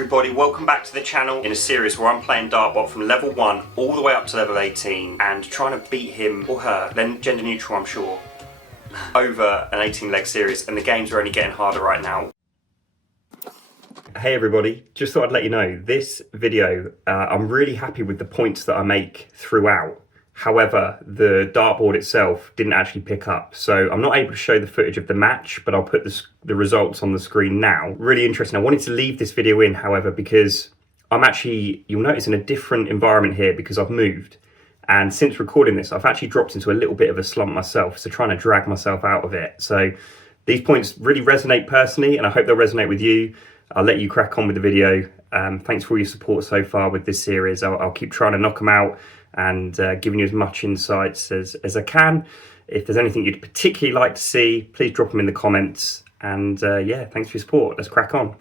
everybody, welcome back to the channel in a series where I'm playing Dartbot from level 1 all the way up to level 18 and trying to beat him or her, then gender neutral I'm sure, over an 18 leg series, and the games are only getting harder right now. Hey everybody, just thought I'd let you know, this video, I'm really happy with the points that I make throughout. However, the dartboard itself didn't actually pick up, so I'm not able to show the footage of the match, but I'll put the results on the screen now. Really interesting. I wanted to leave this video in, however, because I'm actually, you'll notice, in a different environment here because I've moved. And since recording this, I've actually dropped into a little bit of a slump myself, so trying to drag myself out of it. So these points really resonate personally, and I hope they'll resonate with you. I'll let you crack on with the video. Thanks for all your support so far with this series. I'll keep trying to knock them out and giving you as much insights as I can. If there's anything you'd particularly like to see, please drop them in the comments. And yeah, thanks for your support. Let's crack on.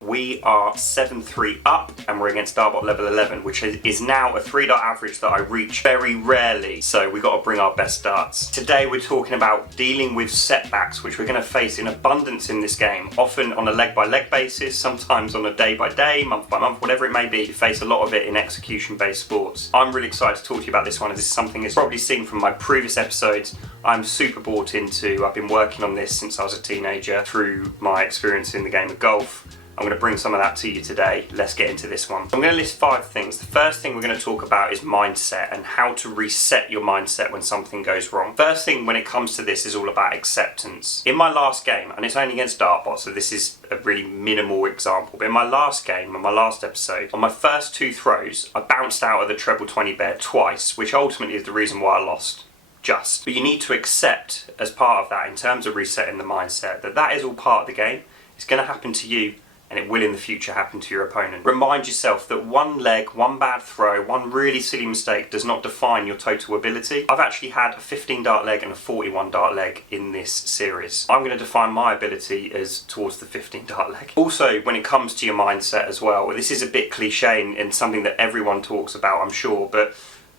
We are 7-3 up and we're against Dartbot level 11, which is now a 3-dart average that I reach very rarely, so we've got to bring our best darts. Today we're talking about dealing with setbacks, which we're going to face in abundance in this game, often on a leg-by-leg basis, sometimes on a day-by-day, month-by-month, whatever it may be. You face a lot of it in execution-based sports. I'm really excited to talk to you about this one, as this is something that's probably seen from my previous episodes. I'm super bought into. I've been working on this since I was a teenager through my experience in the game of golf. I'm going to bring some of that to you today. Let's get into this one. I'm going to list 5 things. The first thing we're going to talk about is mindset and how to reset your mindset when something goes wrong. First thing when it comes to this is all about acceptance. In my last game, and it's only against Dartbot, so this is a really minimal example, but in my last game, on my last episode, on my first 2 throws, I bounced out of the treble 20 bed twice, which ultimately is the reason why I lost. But you need to accept, as part of that, in terms of resetting the mindset, that is all part of the game. It's going to happen to you, and it will in the future happen to your opponent. Remind yourself that one leg, one bad throw, one really silly mistake does not define your total ability. I've actually had a 15 dart leg and a 41 dart leg in this series. I'm going to define my ability as towards the 15 dart leg. Also, when it comes to your mindset as well, this is a bit cliche and something that everyone talks about, I'm sure, but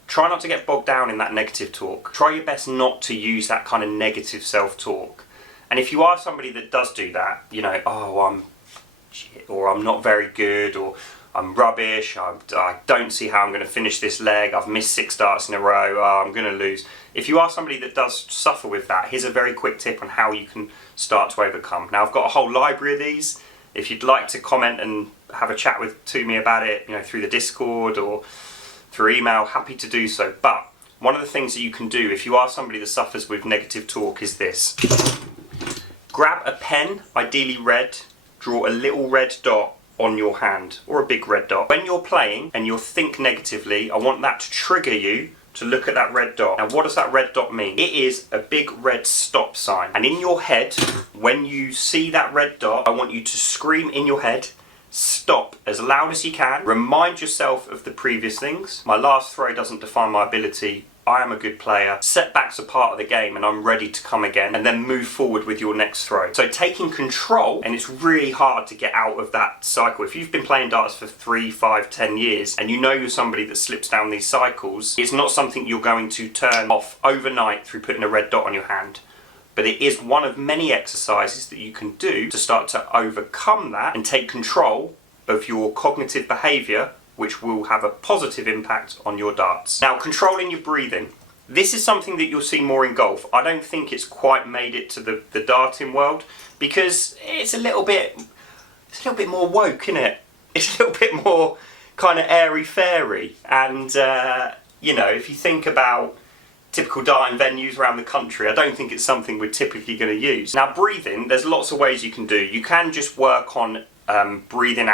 try not to get bogged down in that negative talk. Try your best not to use that kind of negative self-talk. And if you are somebody that does do that, you know, oh, I'm shit, or I'm not very good, or I'm rubbish, I don't see how I'm going to finish this leg, I've missed 6 darts in a row, oh, I'm going to lose. If you are somebody that does suffer with that, here's a very quick tip on how you can start to overcome. Now, I've got a whole library of these. If you'd like to comment and have a chat to me about it, you know, through the Discord or through email, happy to do so. But one of the things that you can do if you are somebody that suffers with negative talk is this. Grab a pen, ideally red, draw a little red dot on your hand, or a big red dot. When you're playing and you think negatively, I want that to trigger you to look at that red dot. Now, what does that red dot mean? It is a big red stop sign. And in your head, when you see that red dot, I want you to scream in your head, stop, as loud as you can. Remind yourself of the previous things. My last throw doesn't define my ability. I am a good player. Setbacks are part of the game and I'm ready to come again, and then move forward with your next throw. So taking control, and it's really hard to get out of that cycle. If you've been playing darts for 3, 5, 10 years and you know you're somebody that slips down these cycles, it's not something you're going to turn off overnight through putting a red dot on your hand. But it is one of many exercises that you can do to start to overcome that and take control of your cognitive behaviour, which will have a positive impact on your darts. Now, controlling your breathing. This is something that you'll see more in golf. I don't think it's quite made it to the darting world because it's a little bit more woke, isn't it? It's a little bit more kind of airy-fairy. And, you know, if you think about typical darting venues around the country, I don't think it's something we're typically going to use. Now, breathing, there's lots of ways you can do. You can just work on breathing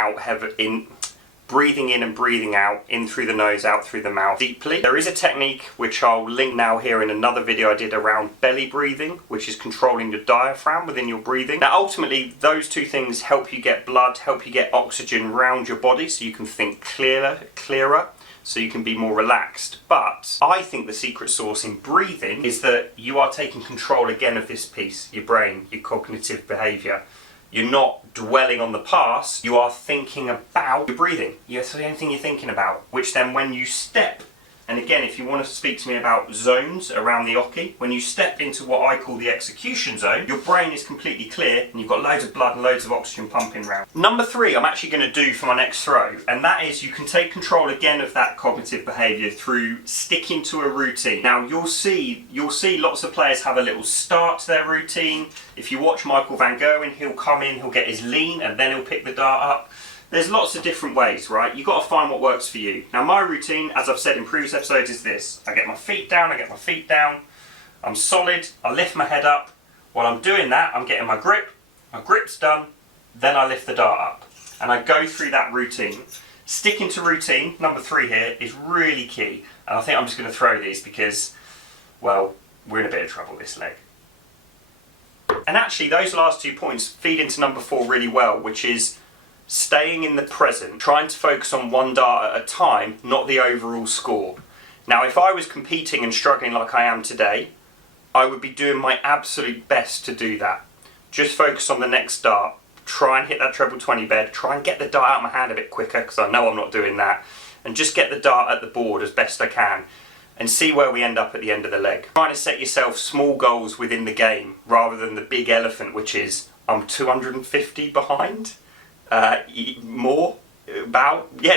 in and breathing out, in through the nose, out through the mouth, deeply. There is a technique which I'll link now here in another video I did around belly breathing, which is controlling the diaphragm within your breathing. Now, ultimately, those 2 things help you get blood, help you get oxygen around your body so you can think clearer, so you can be more relaxed. But I think the secret sauce in breathing is that you are taking control again of this piece, your brain, your cognitive behaviour. You're not dwelling on the past, you are thinking about your breathing. That's the only thing you're thinking about, which then when you step And again, if you want to speak to me about zones around the oche, when you step into what I call the execution zone, your brain is completely clear and you've got loads of blood and loads of oxygen pumping around. Number 3 I'm actually going to do for my next throw, and that is you can take control again of that cognitive behaviour through sticking to a routine. Now you'll see lots of players have a little start to their routine. If you watch Michael van Gerwen, he'll come in, he'll get his lean and then he'll pick the dart up. There's lots of different ways, right? You've got to find what works for you. Now my routine, as I've said in previous episodes, is this. I get my feet down, I'm solid, I lift my head up. While I'm doing that, I'm getting my grip's done, then I lift the dart up. And I go through that routine. Sticking to routine, number 3 here, is really key. And I think I'm just going to throw these because, well, we're in a bit of trouble this leg. And actually, those last 2 points feed into number 4 really well, which is staying in the present, trying to focus on one dart at a time, not the overall score. Now, if I was competing and struggling like I am today, I would be doing my absolute best to do that. Just focus on the next dart, try and hit that treble 20 bed, try and get the dart out of my hand a bit quicker, because I know I'm not doing that, and just get the dart at the board as best I can, and see where we end up at the end of the leg. Trying to set yourself small goals within the game, rather than the big elephant, which is, I'm 250 behind.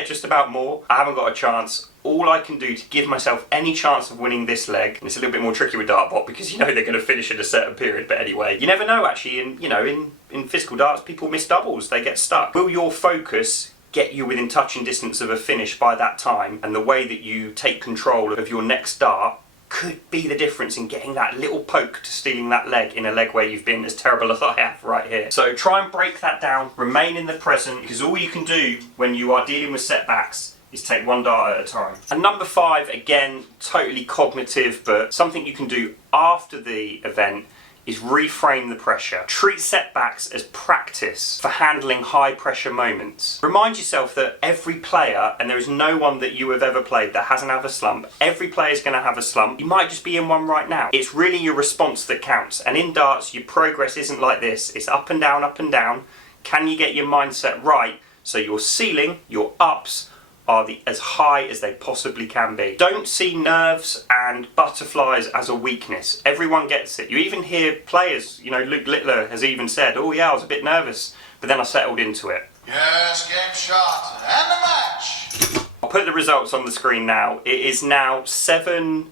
Just about more. I haven't got a chance. All I can do to give myself any chance of winning this leg, and it's a little bit more tricky with Dartbot because you know they're going to finish in a certain period, but anyway, you never know actually, in physical darts people miss doubles, they get stuck. Will your focus get you within touching distance of a finish by that time, and the way that you take control of your next dart could be the difference in getting that little poke to stealing that leg in a leg where you've been as terrible as I have right here. So try and break that down, remain in the present, because all you can do when you are dealing with setbacks is take one dart at a time. And number 5, again, totally cognitive, but something you can do after the event is reframe the pressure. Treat setbacks as practice for handling high pressure moments. Remind yourself that every player, and there is no one that you have ever played that hasn't had a slump, every player is going to have a slump. You might just be in one right now. It's really your response that counts. And in darts, your progress isn't like this. It's up and down, up and down. Can you get your mindset right so your ceiling, your ups, are as high as they possibly can be? Don't see nerves and butterflies as a weakness. Everyone gets it. You even hear players, Luke Littler has even said, oh yeah, I was a bit nervous, but then I settled into it. Yes, game shot, and the match! I'll put the results on the screen now. It is now 7-4?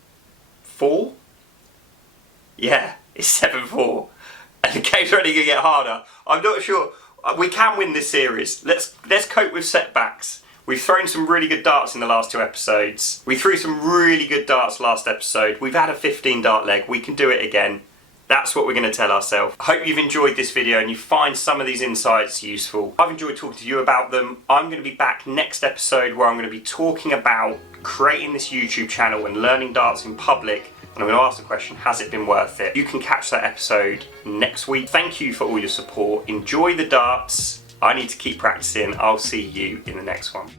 Yeah, it's 7-4. And the game's only going to get harder. I'm not sure. We can win this series. Let's cope with setbacks. We've thrown some really good darts in the last 2 episodes. We threw some really good darts last episode. We've had a 15 dart leg. We can do it again. That's what we're going to tell ourselves. I hope you've enjoyed this video and you find some of these insights useful. I've enjoyed talking to you about them. I'm going to be back next episode where I'm going to be talking about creating this YouTube channel and learning darts in public. And I'm going to ask the question, has it been worth it? You can catch that episode next week. Thank you for all your support. Enjoy the darts. I need to keep practicing. I'll see you in the next one.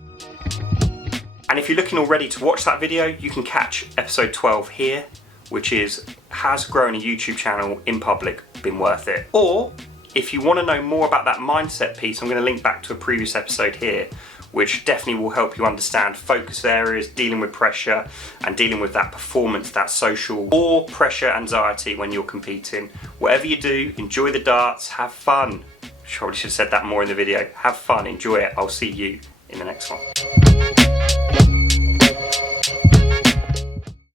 And if you're looking already to watch that video, you can catch episode 12 here, which is, has growing a YouTube channel in public been worth it? Or if you want to know more about that mindset piece, I'm going to link back to a previous episode here, which definitely will help you understand focus areas, dealing with pressure and dealing with that performance, that social or pressure anxiety when you're competing. Whatever you do, enjoy the darts, have fun. Probably should have said that more in the video. Have fun, enjoy it. I'll see you in the next one.